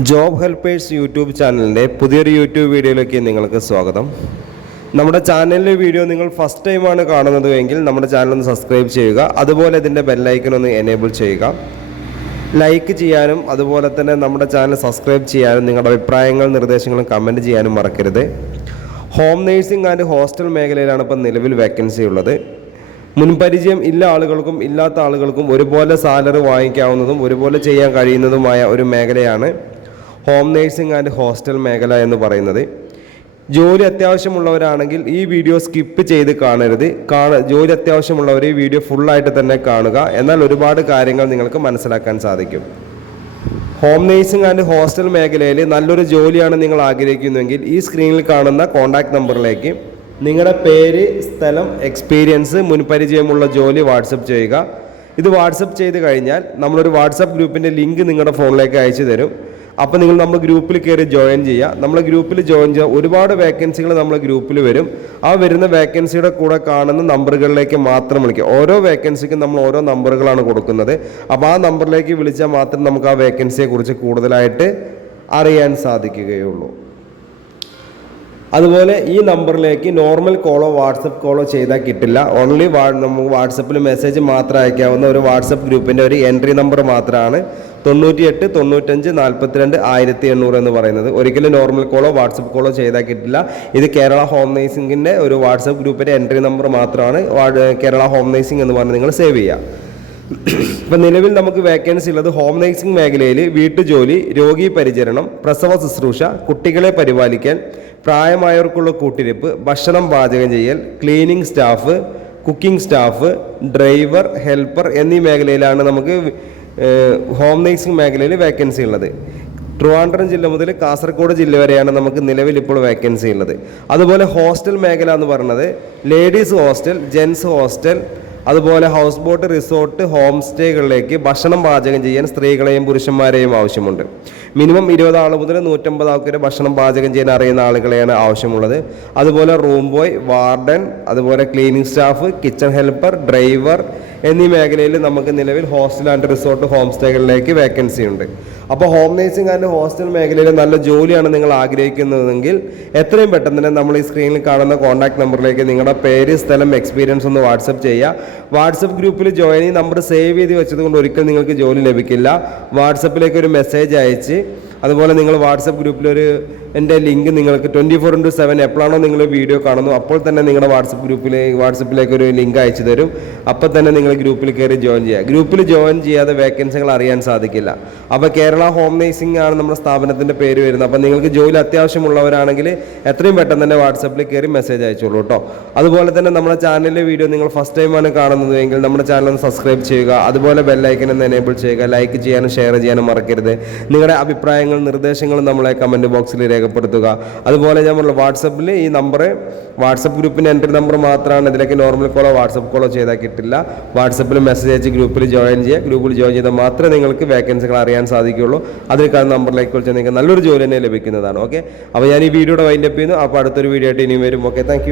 Job helpers YouTube ചാനലിൻ്റെ പുതിയൊരു YouTube വീഡിയോയിലേക്ക് നിങ്ങൾക്ക് സ്വാഗതം. നമ്മുടെ ചാനലിലെ വീഡിയോ നിങ്ങൾ ഫസ്റ്റ് ടൈമാണ് കാണുന്നത് എങ്കിൽ നമ്മുടെ ചാനൽ ഒന്ന് സബ്സ്ക്രൈബ് ചെയ്യുക. അതുപോലെ ഇതിൻ്റെ ബെല്ലൈക്കൺ ഒന്ന് എനേബിൾ ചെയ്യുക. ലൈക്ക് ചെയ്യാനും അതുപോലെ തന്നെ നമ്മുടെ ചാനൽ സബ്സ്ക്രൈബ് ചെയ്യാനും നിങ്ങളുടെ അഭിപ്രായങ്ങൾ നിർദ്ദേശങ്ങളും കമൻറ്റ് ചെയ്യാനും മറക്കരുത്. ഹോം നേഴ്സിംഗ് ആൻഡ് ഹോസ്റ്റൽ മേഖലയിലാണ് ഇപ്പോൾ നിലവിൽ വേക്കൻസി ഉള്ളത്. മുൻപരിചയം ഇല്ല ആളുകൾക്കും ഇല്ലാത്ത ആളുകൾക്കും ഒരുപോലെ സാലറി വാങ്ങിക്കാവുന്നതും ഒരുപോലെ ചെയ്യാൻ കഴിയുന്നതുമായ ഒരു മേഖലയാണ് ഹോം നേഴ്സിംഗ് ആൻഡ് ഹോസ്റ്റൽ മേഖല എന്ന് പറയുന്നത്. ജോലി അത്യാവശ്യമുള്ളവരാണെങ്കിൽ ഈ വീഡിയോ സ്കിപ്പ് ചെയ്ത് കാണരുത്. ജോലി അത്യാവശ്യമുള്ളവർ ഈ വീഡിയോ ഫുള്ളായിട്ട് തന്നെ കാണുക. എന്നാൽ ഒരുപാട് കാര്യങ്ങൾ നിങ്ങൾക്ക് മനസ്സിലാക്കാൻ സാധിക്കും. ഹോം നേഴ്സിംഗ് ആൻഡ് ഹോസ്റ്റൽ മേഖലയിൽ നല്ലൊരു ജോലിയാണ് നിങ്ങൾ ആഗ്രഹിക്കുന്നുവെങ്കിൽ ഈ സ്ക്രീനിൽ കാണുന്ന കോൺടാക്റ്റ് നമ്പറിലേക്ക് നിങ്ങളുടെ പേര്, സ്ഥലം, എക്സ്പീരിയൻസ്, മുൻപരിചയമുള്ള ജോലി വാട്സപ്പ് ചെയ്യുക. ഇത് വാട്സപ്പ് ചെയ്ത് കഴിഞ്ഞാൽ നമ്മളൊരു വാട്സപ്പ് ഗ്രൂപ്പിൻ്റെ ലിങ്ക് നിങ്ങളുടെ ഫോണിലേക്ക് അയച്ചു തരും. അപ്പോൾ നിങ്ങൾ നമ്മൾ ഗ്രൂപ്പിൽ കയറി ജോയിൻ ചെയ്യുക. നമ്മൾ ഗ്രൂപ്പിൽ ജോയിൻ ചെയ്യുക. ഒരുപാട് വേക്കൻസികൾ നമ്മൾ ഗ്രൂപ്പിൽ വരും. ആ വരുന്ന വേക്കൻസിയുടെ കൂടെ കാണുന്ന നമ്പറുകളിലേക്ക് മാത്രം വിളിക്കുക. ഓരോ വേക്കൻസിക്കും നമ്മൾ ഓരോ നമ്പറുകളാണ് കൊടുക്കുന്നത്. അപ്പോൾ ആ നമ്പറിലേക്ക് വിളിച്ചാൽ മാത്രം നമുക്ക് ആ വേക്കൻസിയെക്കുറിച്ച് കൂടുതലായിട്ട് അറിയാൻ സാധിക്കുകയുള്ളൂ. അതുപോലെ ഈ നമ്പറിലേക്ക് നോർമൽ കോളോ വാട്സപ്പ് കോളോ ചെയ്താൽ കിട്ടില്ല. ഓൺലി നമുക്ക് വാട്സപ്പിൽ മെസ്സേജ് മാത്രം അയക്കാവുന്ന ഒരു വാട്സപ്പ് ഗ്രൂപ്പിൻ്റെ ഒരു എൻട്രി നമ്പർ മാത്രമാണ് 98 95 42 1800 എന്ന് പറയുന്നത്. ഒരിക്കലും നോർമൽ കോളോ വാട്സപ്പ് കോളോ ചെയ്താൽ കിട്ടില്ല. ഇത് കേരള ഹോം നേഴ്സിംഗിൻ്റെ ഒരു വാട്സപ്പ് ഗ്രൂപ്പിൻ്റെ എൻട്രി നമ്പർ മാത്രമാണ്. കേരള ഹോം നേഴ്സിംഗ് എന്ന് പറഞ്ഞ് നിങ്ങൾ സേവ് ചെയ്യുക. ഇപ്പം നിലവിൽ നമുക്ക് വേക്കൻസി ഉള്ളത് ഹോം നേഴ്സിംഗ് മേഖലയിൽ വീട്ടുജോലി, രോഗി പരിചരണം, പ്രസവ ശുശ്രൂഷ, കുട്ടികളെ പരിപാലിക്കൽ, പ്രായമായവർക്കുള്ള കൂട്ടിരിപ്പ്, ഭക്ഷണം പാചകം ചെയ്യൽ, cleaning staff, cooking staff, driver, helper എന്നീ മേഖലയിലാണ് നമുക്ക് ഹോം നേഴ്സിംഗ് മേഖലയിൽ വേക്കൻസി ഉള്ളത്. ട്രിവാൻഡ്രം ജില്ല മുതൽ കാസർഗോഡ് ജില്ല വരെയാണ് നമുക്ക് നിലവിൽ ഇപ്പോൾ വേക്കൻസി ഉള്ളത്. അതുപോലെ ഹോസ്റ്റൽ മേഖല എന്ന് പറയുന്നത് ലേഡീസ് ഹോസ്റ്റൽ, ജെൻസ് ഹോസ്റ്റൽ, അതുപോലെ ഹൗസ് ബോട്ട്, റിസോർട്ട്, ഹോം സ്റ്റേകളിലേക്ക് ഭക്ഷണം പാചകം ചെയ്യാൻ സ്ത്രീകളെയും പുരുഷന്മാരെയും ആവശ്യമുണ്ട്. മിനിമം 20 ആൾ മുതൽ 150 ആൾക്ക് വരെ ഭക്ഷണം പാചകം ചെയ്യാൻ അറിയുന്ന ആളുകളെയാണ് ആവശ്യമുള്ളത്. അതുപോലെ റൂം ബോയ്, വാർഡൻ, അതുപോലെ cleaning staff, kitchen helper, driver എന്നീ മേഖലയിൽ നമുക്ക് നിലവിൽ ഹോസ്റ്റൽ ആൻഡ് റിസോർട്ട്, ഹോം സ്റ്റേകളിലേക്ക് വേക്കൻസി ഉണ്ട്. അപ്പോൾ ഹോം നേഴ്സിംഗ് ആൻഡ് ഹോസ്റ്റൽ മേഖലയിൽ നല്ല ജോലിയാണ് നിങ്ങൾ ആഗ്രഹിക്കുന്നതെങ്കിൽ എത്രയും പെട്ടെന്ന് തന്നെ നമ്മൾ ഈ സ്ക്രീനിൽ കാണുന്ന കോൺടാക്ട് നമ്പറിലേക്ക് നിങ്ങളുടെ പേര്, സ്ഥലം, എക്സ്പീരിയൻസ് ഒന്ന് വാട്സപ്പ് ചെയ്യുക. വാട്സപ്പ് ഗ്രൂപ്പിൽ ജോയിൻ ഈ നമ്പർ സേവ് ചെയ്ത് വെച്ചതുകൊണ്ട് ഒരിക്കലും നിങ്ങൾക്ക് ജോലി ലഭിക്കില്ല. വാട്സപ്പിലേക്ക് ഒരു മെസ്സേജ് അയച്ച് അതുപോലെ നിങ്ങൾ വാട്സപ്പ് ഗ്രൂപ്പിലൊരു എൻ്റെ ലിങ്ക് നിങ്ങൾക്ക് 24/7 എപ്പോഴാണോ നിങ്ങൾ വീഡിയോ കാണുന്നു അപ്പോൾ തന്നെ നിങ്ങളുടെ വാട്സപ്പിലേക്ക് ഒരു ലിങ്ക് അയച്ചു തരും. അപ്പോൾ തന്നെ നിങ്ങൾ ഗ്രൂപ്പിൽ കയറി ജോയിൻ ചെയ്യുക. ഗ്രൂപ്പിൽ ജോയിൻ ചെയ്യാതെ വേക്കൻസികൾ അറിയാൻ സാധിക്കില്ല. അപ്പോൾ കേരള ഹോം നേഴ്സിംഗ് ആണ് നമ്മുടെ സ്ഥാപനത്തിൻ്റെ പേര് വരുന്നത്. അപ്പോൾ നിങ്ങൾക്ക് ജോലി അത്യാവശ്യമുള്ളവരാണെങ്കിൽ എത്രയും പെട്ടെന്ന് തന്നെ വാട്സപ്പിൽ കയറി മെസ്സേജ് അയച്ചോളൂ കേട്ടോ. അതുപോലെ തന്നെ നമ്മുടെ ചാനലിലെ വീഡിയോ നിങ്ങൾ ഫസ്റ്റ് ടൈമാണ് കാണുന്നതെങ്കിൽ നമ്മുടെ ചാനൽ ഒന്ന് സബ്സ്ക്രൈബ് ചെയ്യുക. അതുപോലെ ബെല്ലൈക്കൻ ഒന്ന് എനേബിൾ ചെയ്യുക. ലൈക്ക് ചെയ്യാനും ഷെയർ ചെയ്യാനും മറക്കരുത്. നിങ്ങളുടെ അഭിപ്രായങ്ങൾ, നിർദ്ദേശങ്ങളും നമ്മളെ കമൻറ്റ് ബോക്സിൽ രേഖപ്പെടുത്തുക. അതുപോലെ നമ്മൾ വാട്സപ്പിൽ ഈ നമ്പർ വാട്സപ്പ് ഗ്രൂപ്പിൻ്റെ എൻട്രി നമ്പർ മാത്രമാണ്. ഇതിലേക്ക് നോർമൽ കോളോ വാട്സപ്പ് കോളോ ചെയ്താൽ കിട്ടില്ല. വാട്സപ്പിൽ മെസ്സേജ് അയച്ച് ഗ്രൂപ്പിൽ ജോയിൻ ചെയ്യുക. ഗ്രൂപ്പിൽ ജോയിൻ ചെയ്താൽ മാത്രമേ നിങ്ങൾക്ക് വേക്കൻസികൾ അറിയാൻ സാധിക്കുകയുള്ളൂ. അതിൽ കാണുന്ന നമ്പറിലേക്ക് വിളിച്ചാൽ നിങ്ങൾക്ക് നല്ലൊരു ജോലി തന്നെ ലഭിക്കുന്നതാണ്. ഓക്കെ, അപ്പോൾ ഞാൻ ഈ വീഡിയോയുടെ വൈൻഡപ്പ് ചെയ്യുന്നു. അപ്പോൾ അടുത്തൊരു വീഡിയോ ആയിട്ട് ഇനിയും വരും. Okay, thank